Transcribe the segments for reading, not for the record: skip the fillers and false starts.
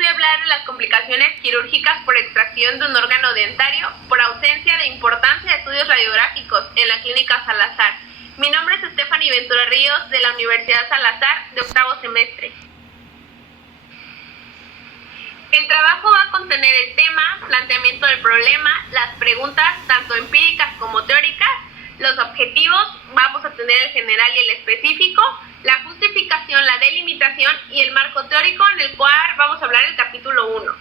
voy a hablar de las complicaciones quirúrgicas por extracción de un órgano dentario por ausencia de importancia de estudios radiográficos en la Clínica Salazar. Mi nombre es Stephanie Ventura Ríos, de la Universidad Salazar, de octavo semestre. El trabajo va a contener el tema, planteamiento del problema, las preguntas tanto empíricas como teóricas, los objetivos, vamos a tener el general y el específico, la justificación, la delimitación y el marco teórico, en el cual vamos a hablar el capítulo 1.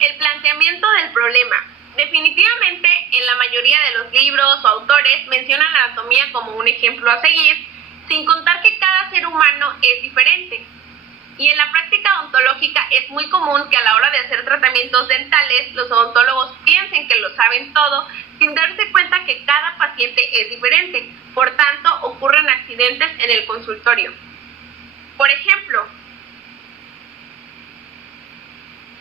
El planteamiento del problema. Definitivamente, en la mayoría de los libros o autores mencionan la anatomía como un ejemplo a seguir, sin contar que cada ser humano es diferente. Y en la práctica odontológica es muy común que a la hora de hacer tratamientos dentales, los odontólogos piensen que lo saben todo, sin darse cuenta que cada paciente es diferente. Por tanto, ocurren accidentes en el consultorio. Por ejemplo,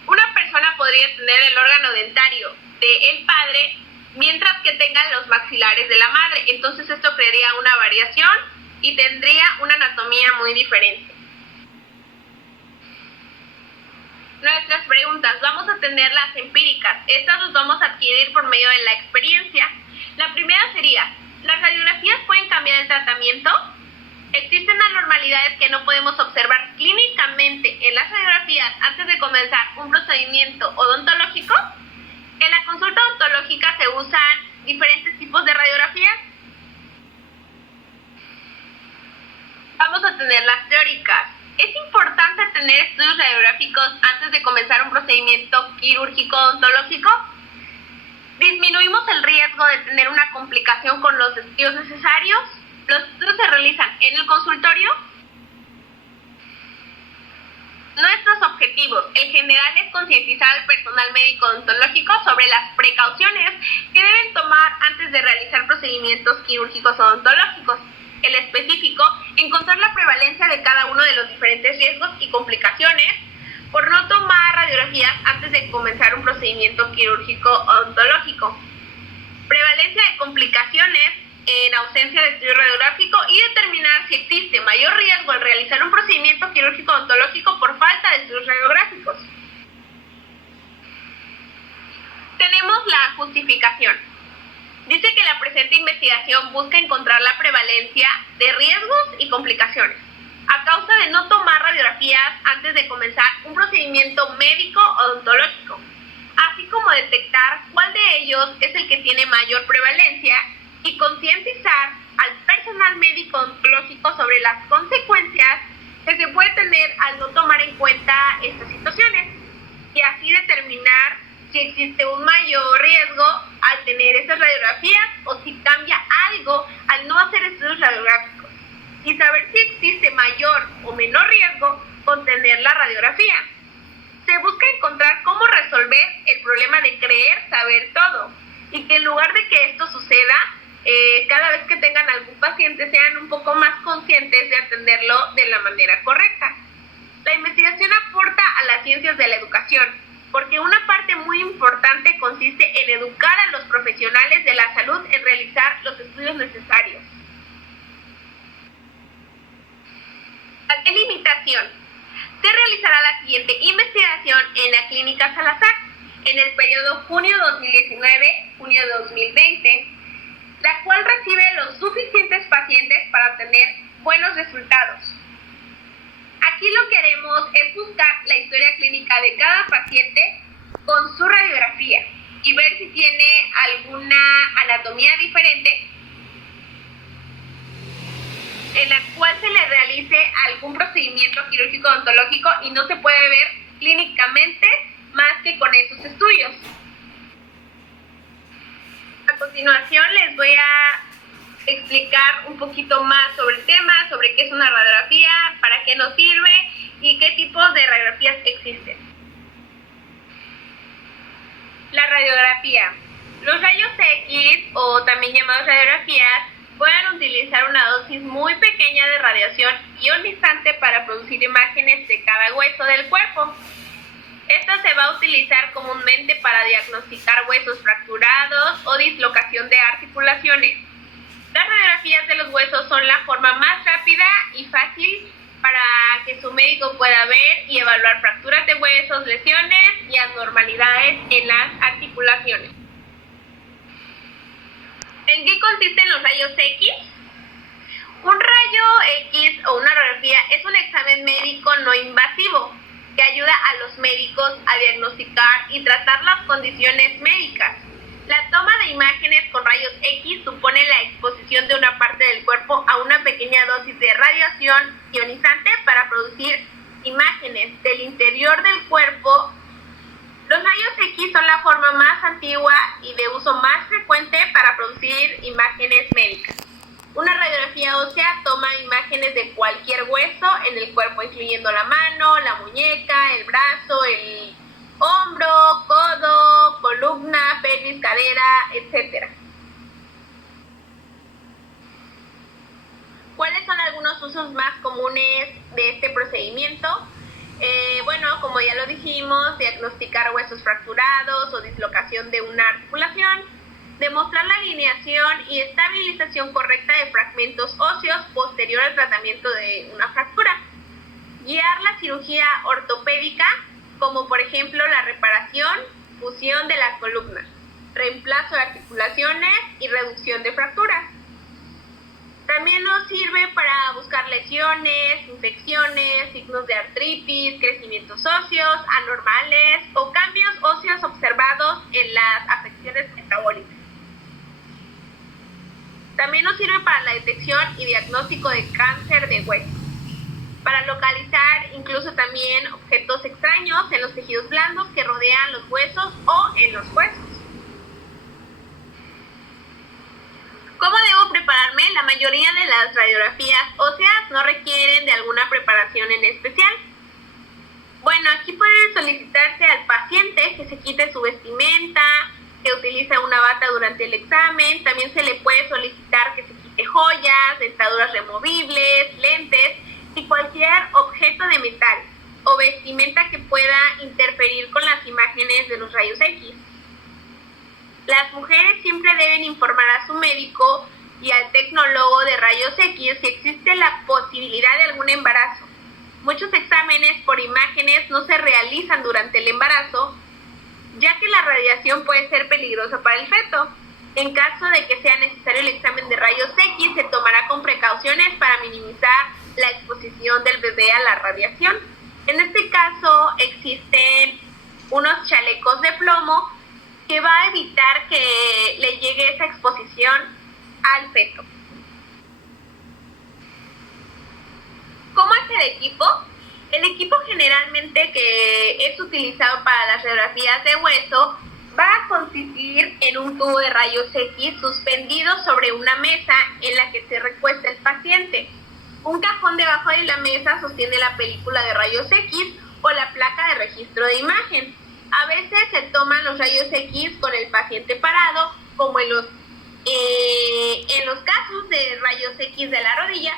una persona podría tener el órgano dentario del padre, mientras que tenga los maxilares de la madre. Entonces esto crearía una variación y tendría una anatomía muy diferente. Nuestras preguntas, vamos a tener las empíricas. Estas las vamos a adquirir por medio de la experiencia. La primera sería, ¿las radiografías pueden cambiar el tratamiento? ¿Existen anormalidades que no podemos observar clínicamente en las radiografías antes de comenzar un procedimiento odontológico? En la consulta odontológica se usan diferentes tipos de radiografías. Vamos a tener las teóricas. ¿Es importante tener estudios radiográficos antes de comenzar un procedimiento quirúrgico odontológico? ¿Disminuimos el riesgo de tener una complicación con los estudios necesarios? ¿Los estudios se realizan en el consultorio? Nuestros objetivos. El general es concientizar al personal médico odontológico sobre las precauciones que deben tomar antes de realizar procedimientos quirúrgicos odontológicos. El específico, encontrar la prevalencia de cada uno de los diferentes riesgos y complicaciones por no tomar radiografías antes de comenzar un procedimiento quirúrgico odontológico. Prevalencia de complicaciones en ausencia de estudio radiográfico y determinar si existe mayor riesgo al realizar un procedimiento quirúrgico odontológico por falta de estudios radiográficos. Tenemos la justificación. Dice que la presente investigación busca encontrar la prevalencia de riesgos y complicaciones a causa de no tomar radiografías antes de comenzar un procedimiento médico odontológico, así como detectar cuál de ellos es el que tiene mayor prevalencia y concientizar al personal médico odontológico sobre las consecuencias que se puede tener al no tomar en cuenta estas situaciones y así determinar si existe un mayor riesgo al tener esas radiografías o si cambia algo al no hacer estudios radiográficos y saber si existe mayor o menor riesgo con tener la radiografía. Se busca encontrar cómo resolver el problema de creer saber todo y que en lugar de que esto suceda, cada vez que tengan algún paciente sean un poco más conscientes de atenderlo de la manera correcta. La investigación aporta a las ciencias de la educación, porque una parte muy importante consiste en educar a los profesionales de la salud en realizar los estudios necesarios. La delimitación. Se realizará la siguiente investigación en la Clínica Salazar en el periodo junio 2019-junio 2020, la cual recibe los suficientes pacientes para tener buenos resultados. Aquí lo que haremos es buscar la historia clínica de cada paciente con su radiografía y ver si tiene alguna anatomía diferente en la cual se le realice algún procedimiento quirúrgico odontológico y no se puede ver clínicamente más que con esos estudios. A continuación les voy a explicar un poquito más sobre el tema, sobre qué es una radiografía, para qué nos sirve y qué tipos de radiografías existen. La radiografía. Los rayos X, o también llamados radiografías, pueden utilizar una dosis muy pequeña de radiación ionizante para producir imágenes de cada hueso del cuerpo. Esta se va a utilizar comúnmente para diagnosticar huesos fracturados o dislocación de articulaciones. Las radiografías de los huesos son la forma más rápida y fácil para que su médico pueda ver y evaluar fracturas de huesos, lesiones y anormalidades en las articulaciones. ¿En qué consisten los rayos X? Un rayo X o una radiografía es un examen médico no invasivo que ayuda a los médicos a diagnosticar y tratar las condiciones médicas. La toma de imágenes con rayos X supone la exposición de una parte del cuerpo a una pequeña dosis de radiación ionizante para producir imágenes del interior del cuerpo. Los rayos X son la forma más antigua y de uso más frecuente para producir imágenes médicas. Una radiografía ósea toma imágenes de cualquier hueso en el cuerpo, incluyendo la mano, la muñeca, el brazo, el hombro, codo, columna, pelvis, cadera, etc. ¿Cuáles son algunos usos más comunes de este procedimiento? Bueno, como ya lo dijimos, diagnosticar huesos fracturados o dislocación de una articulación, demostrar la alineación y estabilización correcta de fragmentos óseos posterior al tratamiento de una fractura, guiar la cirugía ortopédica, como por ejemplo la reparación, fusión de la columna, reemplazo de articulaciones y reducción de fracturas. También nos sirve para buscar lesiones, infecciones, signos de artritis, crecimientos óseos anormales o cambios óseos observados en las afecciones metabólicas. También nos sirve para la detección y diagnóstico de cáncer de hueso, para localizar incluso también objetos extraños en los tejidos blandos que rodean los huesos o en los huesos. ¿Cómo debo prepararme? La mayoría de las radiografías óseas no requieren de alguna preparación en especial. Bueno, aquí puede solicitarse al paciente que se quite su vestimenta, que utilice una bata durante el examen. También se le puede solicitar que se quite joyas, dentaduras removibles, lentes y cualquier objeto de metal o vestimenta que pueda interferir con las imágenes de los rayos X. Las mujeres siempre deben informar a su médico y al tecnólogo de rayos X si existe la posibilidad de algún embarazo. Muchos exámenes por imágenes no se realizan durante el embarazo, ya que la radiación puede ser peligrosa para el feto. En caso de que sea necesario el examen de rayos X, se tomará con precauciones para minimizar la exposición del bebé a la radiación. En este caso, existen unos chalecos de plomo que va a evitar que le llegue esa exposición al feto. ¿Cómo es el equipo? El equipo generalmente que es utilizado para las radiografías de hueso va a consistir en un tubo de rayos X suspendido sobre una mesa en la que se recuesta el paciente. Un cajón debajo de la mesa sostiene la película de rayos X o la placa de registro de imagen. A veces se toman los rayos X con el paciente parado, como en los casos de rayos X de la rodilla.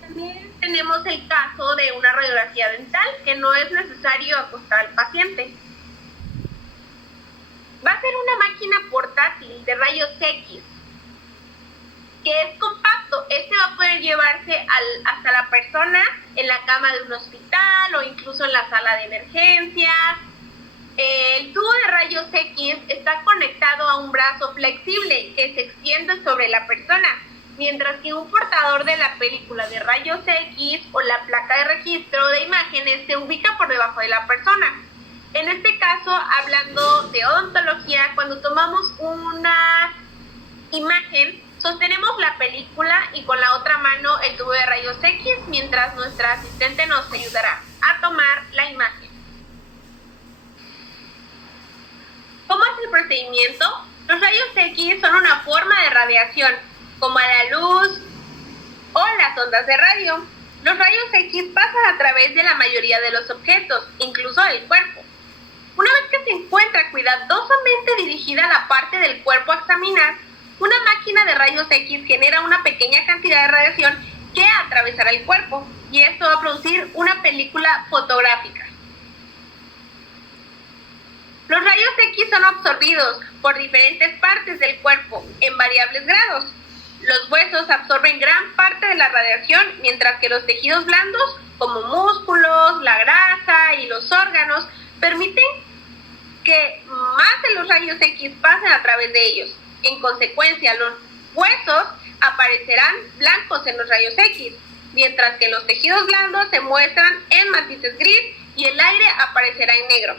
También tenemos el caso de una radiografía dental, que no es necesario acostar al paciente. Va a ser una máquina portátil de rayos X, que es compacto. Este va a poder llevarse hasta la persona en la cama de un hospital o incluso en la sala de emergencias. El tubo de rayos X está conectado a un brazo flexible que se extiende sobre la persona, mientras que un portador de la película de rayos X o la placa de registro de imágenes se ubica por debajo de la persona. En este caso, hablando de odontología, cuando tomamos una imagen, sostenemos la película y con la otra mano el tubo de rayos X, mientras nuestra asistente nos ayudará a tomar la imagen. ¿Cómo es el procedimiento? Los rayos X son una forma de radiación, como a la luz o las ondas de radio. Los rayos X pasan a través de la mayoría de los objetos, incluso del cuerpo. Una vez que se encuentra cuidadosamente dirigida a la parte del cuerpo a examinar, una máquina de rayos X genera una pequeña cantidad de radiación que atravesará el cuerpo, y esto va a producir una película fotográfica. Los rayos X son absorbidos por diferentes partes del cuerpo en variables grados. Los huesos absorben gran parte de la radiación, mientras que los tejidos blandos, como músculos, la grasa y los órganos, permiten que más de los rayos X pasen a través de ellos. En consecuencia, los huesos aparecerán blancos en los rayos X, mientras que los tejidos blandos se muestran en matices gris y el aire aparecerá en negro.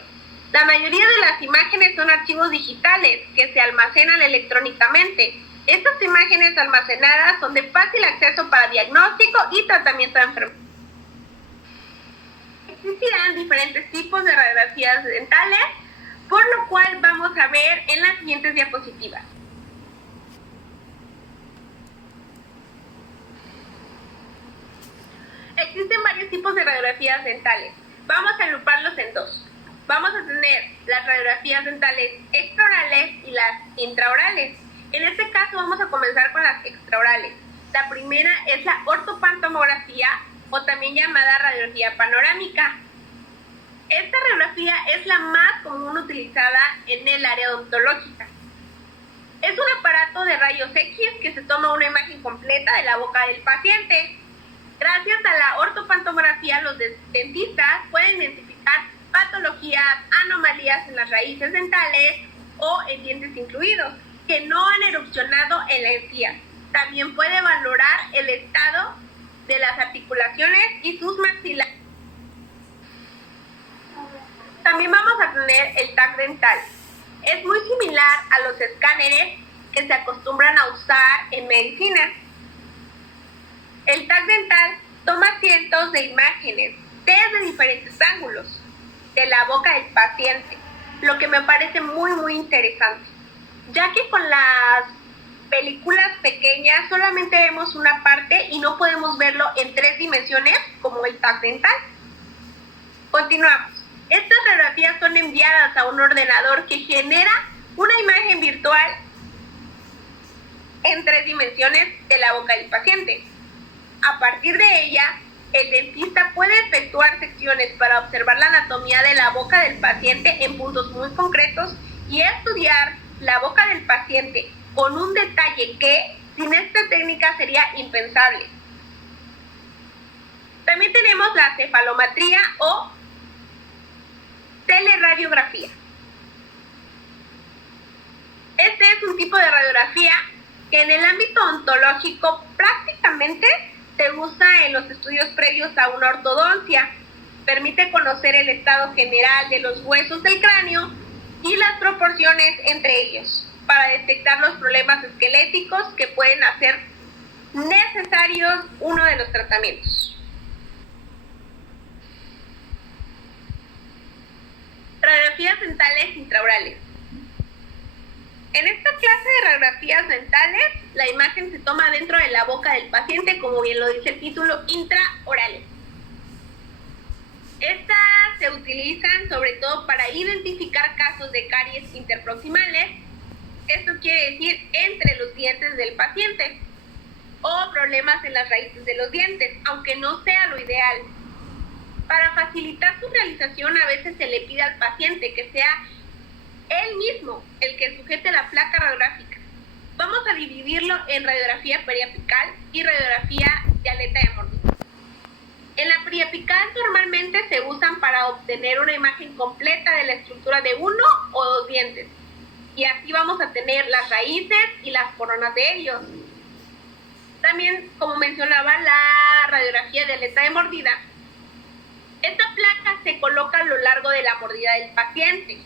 La mayoría de las imágenes son archivos digitales que se almacenan electrónicamente. Estas imágenes almacenadas son de fácil acceso para diagnóstico y tratamiento de enfermedades. Existirán diferentes tipos de radiografías dentales, por lo cual vamos a ver en las siguientes diapositivas. Existen varios tipos de radiografías dentales. Vamos a agruparlos en dos. Vamos a tener las radiografías dentales extraorales y las intraorales. En este caso vamos a comenzar con las extraorales. La primera es la ortopantomografía, o también llamada radiografía panorámica. Esta radiografía es la más común utilizada en el área odontológica. Es un aparato de rayos X que se toma una imagen completa de la boca del paciente. Gracias a la ortopantomografía, los dentistas pueden identificar patologías, anomalías en las raíces dentales o en dientes incluidos, que no han erupcionado en la encía. También puede valorar el estado de las articulaciones y sus maxilares. También vamos a tener el TAC dental. Es muy similar a los escáneres que se acostumbran a usar en medicina. El TAC dental toma cientos de imágenes desde diferentes ángulos de la boca del paciente, lo que me parece muy interesante, ya que con las películas pequeñas solamente vemos una parte y no podemos verlo en 3 dimensiones como el TAC dental. Continuamos. Estas radiografías son enviadas a un ordenador que genera una imagen virtual en 3 dimensiones de la boca del paciente. A partir de ella, el dentista puede efectuar secciones para observar la anatomía de la boca del paciente en puntos muy concretos y estudiar la boca del paciente con un detalle que sin esta técnica sería impensable. También tenemos la cefalometría o teleradiografía. Este es un tipo de radiografía que en el ámbito ontológico prácticamente se usa en los estudios previos a una ortodoncia. Permite conocer el estado general de los huesos del cráneo y las proporciones entre ellos, para detectar los problemas esqueléticos que pueden hacer necesarios uno de los tratamientos. Radiografías dentales intraorales. En esta clase de radiografías dentales, la imagen se toma dentro de la boca del paciente, como bien lo dice el título, intraorales. Estas se utilizan sobre todo para identificar casos de caries interproximales. Esto quiere decir entre los dientes del paciente, o problemas en las raíces de los dientes, aunque no sea lo ideal. Para facilitar su realización, a veces se le pide al paciente que sea él mismo el que sujete la placa radiográfica. Vamos a dividirlo en radiografía periapical y radiografía de aleta de mordida. En la periapical normalmente se usan para obtener una imagen completa de la estructura de uno o 2 dientes, y así vamos a tener las raíces y las coronas de ellos. También, como mencionaba, la radiografía de aleta de mordida. Esta placa se coloca a lo largo de la mordida del paciente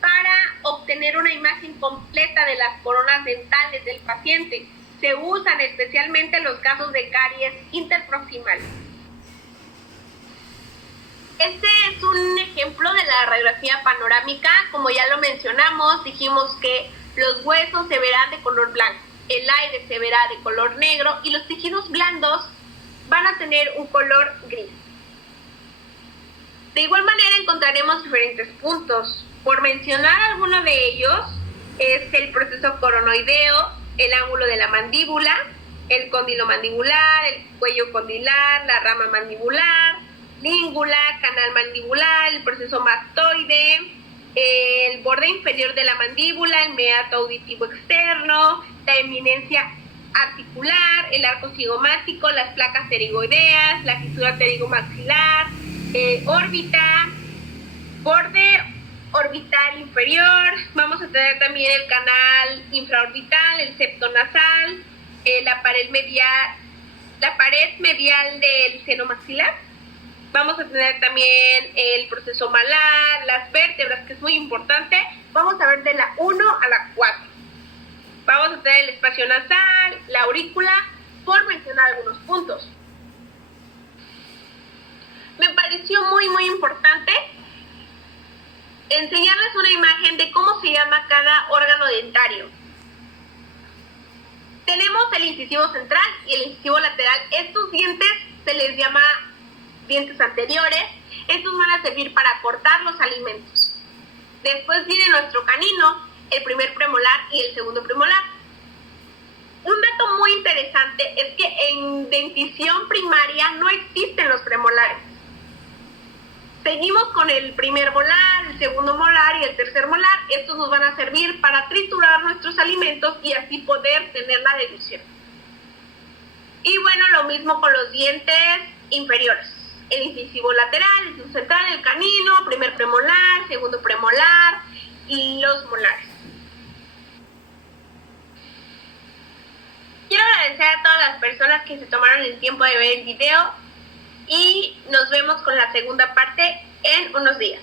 para obtener una imagen completa de las coronas dentales del paciente. Se usan especialmente en los casos de caries interproximales. Este es un ejemplo de la radiografía panorámica. Como ya lo mencionamos, dijimos que los huesos se verán de color blanco, el aire se verá de color negro y los tejidos blandos van a tener un color gris. De igual manera encontraremos diferentes puntos. Por mencionar alguno de ellos, es el proceso coronoideo, el ángulo de la mandíbula, el cóndilo mandibular, el cuello condilar, la rama mandibular, língula, canal mandibular, el proceso mastoide, el borde inferior de la mandíbula, el meato auditivo externo, la eminencia articular, el arco cigomático, las placas pterigoideas, la fisura pterigomaxilar, órbita, borde orbital inferior. Vamos a tener también el canal infraorbital, el septo nasal, la pared medial del seno maxilar. Vamos a tener también el proceso malar, las vértebras, que es muy importante. Vamos a ver de la 1 a la 4. Vamos a tener el espacio nasal, la aurícula, por mencionar algunos puntos. Me pareció muy importante enseñarles una imagen de cómo se llama cada órgano dentario. Tenemos el incisivo central y el incisivo lateral. Estos dientes se les llama dientes anteriores. Estos van a servir para cortar los alimentos. Después viene nuestro canino, el primer premolar y el segundo premolar. Un dato muy interesante es que en dentición primaria no existen los premolares. Seguimos con el primer molar, el segundo molar y el tercer molar. Estos nos van a servir para triturar nuestros alimentos y así poder tener la deglución. Y bueno, lo mismo con los dientes inferiores. El incisivo lateral, el central, el canino, primer premolar, segundo premolar y los molares. Quiero agradecer a todas las personas que se tomaron el tiempo de ver el video y nos vemos con la segunda parte en unos días.